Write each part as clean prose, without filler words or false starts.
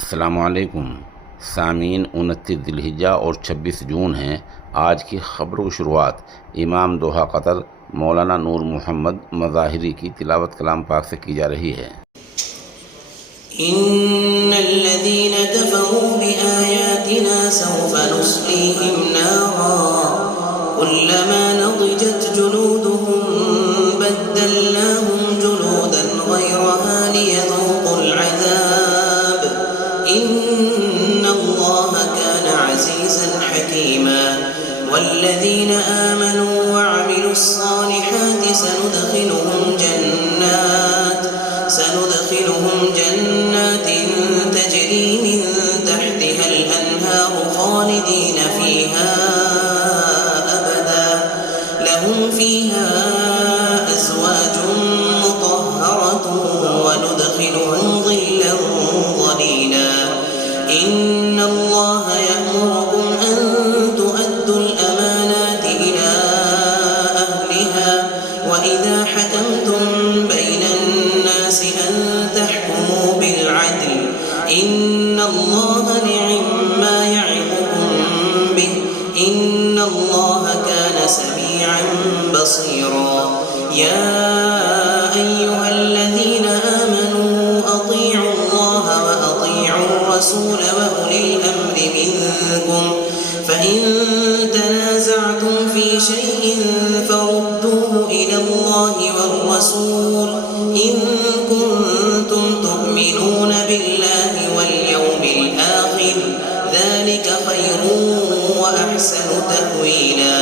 अस्सलामुअलैकुम सामीन। 29 ज़िलहिज्जा और 26 जून है। आज की ख़बरों की शुरुआत इमाम दोहा कतर मौलाना नूर मोहम्मद मज़ाहिरी की तिलावत कलाम पाक से की जा रही है। इन्नल्लज़ीन कफ़रू बिआयातिना सौफ़ नुस्लीहिम नारा कुल्लमा नज़िजत जुलूदुहुम बद्दलनाहुम जुलूदन ग़यरहा लियज़ूक़ुल अज़ाब इन्नल्लाह कान अज़ीज़न हकीमा। वल्लज़ीन आमनू वअमिलुस्सालिहाति सनुदखिलुहुम जन्नात तजरी मिन तहतिहा अल-अन्हार खालिदीन फीहा अबदा लहुम फीहा अज़वाजुम मुतहहरतुन वनुदखिलुहुम ज़िल्लन ज़लीला। इन्नल्लाह यअमुरुकुम अन तुअद्दुल अमानाति इला अहलिहा व इज़ा हकमतुम बैनन नासि अन तहकुमू बिल-अद्ल इन्नल्लाह नि'म्मा य'iज़ुकुम बिहि इन्नल्लाह कान समीअन बसीरा। या अय्युहल्लज़ीन आमनू अतीअुल्लाह व अतीअुर रसूल व उलिल अम्रि मिनकुम फ़इन तनाज़अतुम फ़ी शैइन फ़रुद्दूहु इलल्लाहि वर्रसूल इन कुन्तुम तु'मिनून बिल्लाहि वल यौमिल आखिर ज़ालिक खैरुन व अहसनु तअवीला।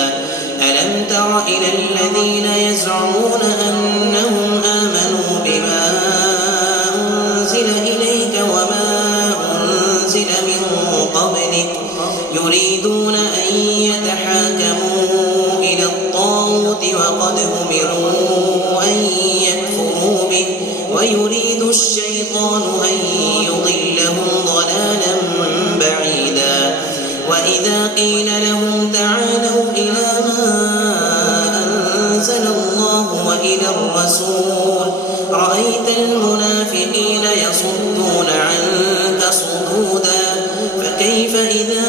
अलम तर इलल लज़ीन यज़अमून अन्नहुम आमनू बिमा उन्ज़िल इलैक व मा उन्ज़िल मिन क़ब्लिक युरीदून अन यतहाकमू इला अत्ताग़ूत व क़द उमिरू अन यकफ़ुरू बिहि व युरीदु अश-शैतान अन युضिल्लहुम ضلالا बഈदा। व इज़ा क़ील लहुम तआलू इला मा अनज़लल्लाहु व इला अर्रसूल रअयतल मुनाफ़िक़ीन यसुद्दून अन्क सुदूदा। फ़कैफ़ इज़ा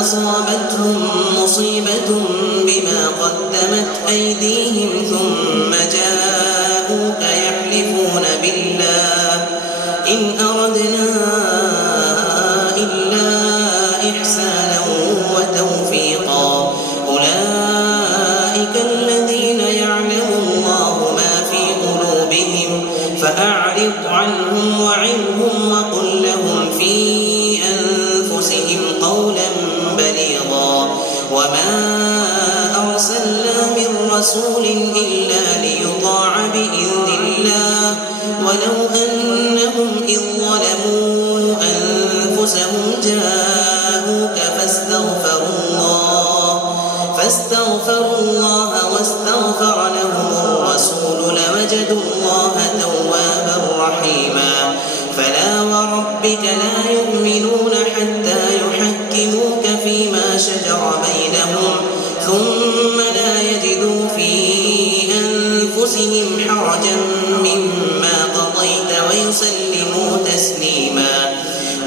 असाबतहुम मुसीबतुन बिमा क़द्दमत अयदीहिम थुम्म जाऊक यहलिफून बिल्लाह इन अरदना इल्ला इहसानन व तौफ़ीक़ा। उलाइका अल्लज़ीन यअलमु अल्लाहु मा फ़ी क़ुलूबिहिम फ़अअरिض ዐन्हुम वअिज़हुम वक़ुल लहुम फ़ी अनफ़ुसिहिम क़ौलन बलीग़ा। वमा अरसलना मिन रसूलिन इल्ला लियुताअ बिइज़निल्लाह वलौ अन्नहुम इज़ ज़लमू अनफ़ुसहुम जाऊक फ़ास्तग़फ़रुल्लाह वस्तग़फ़र लहुमुर रसूल लवजदुल्लाह तव्वाबन रहीमा। फला वरब्बिक ला यु'मिनून हत्ता युहक्किमूक फ़ीमा शजर बैनहुम ثم لا يجدوا في أنفسهم حرجا مما قضيت ويسلموا تسليما.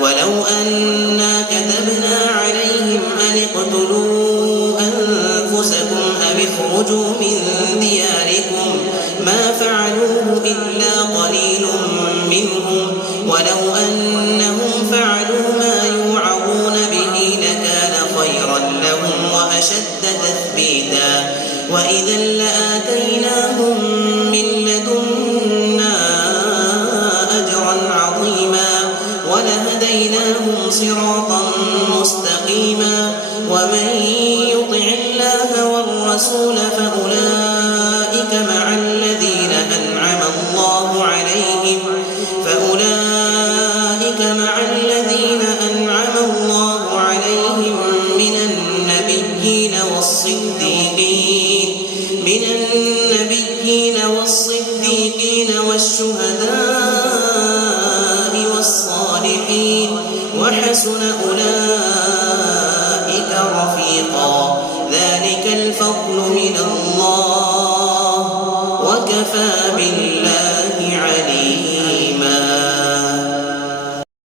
ولو أنا كتبنا عليهم أن اقتلوا أنفسكم أو اخرجوا من دياركم ما فعلوه إلا قليل منهم ولو أنهم فعلوا ما يوعظون به لكان خيرا لهم وأشد تثبيتا. وإذا لآتيناهم من لدنا أجرا عظيما ولهديناهم صراطا مستقيما. ومن يطع الله والرسول فأولئك مع الذين أنعم الله عليهم من النبيين والصديقين والشهداء والصالحين وحسن أولئك رفيقا.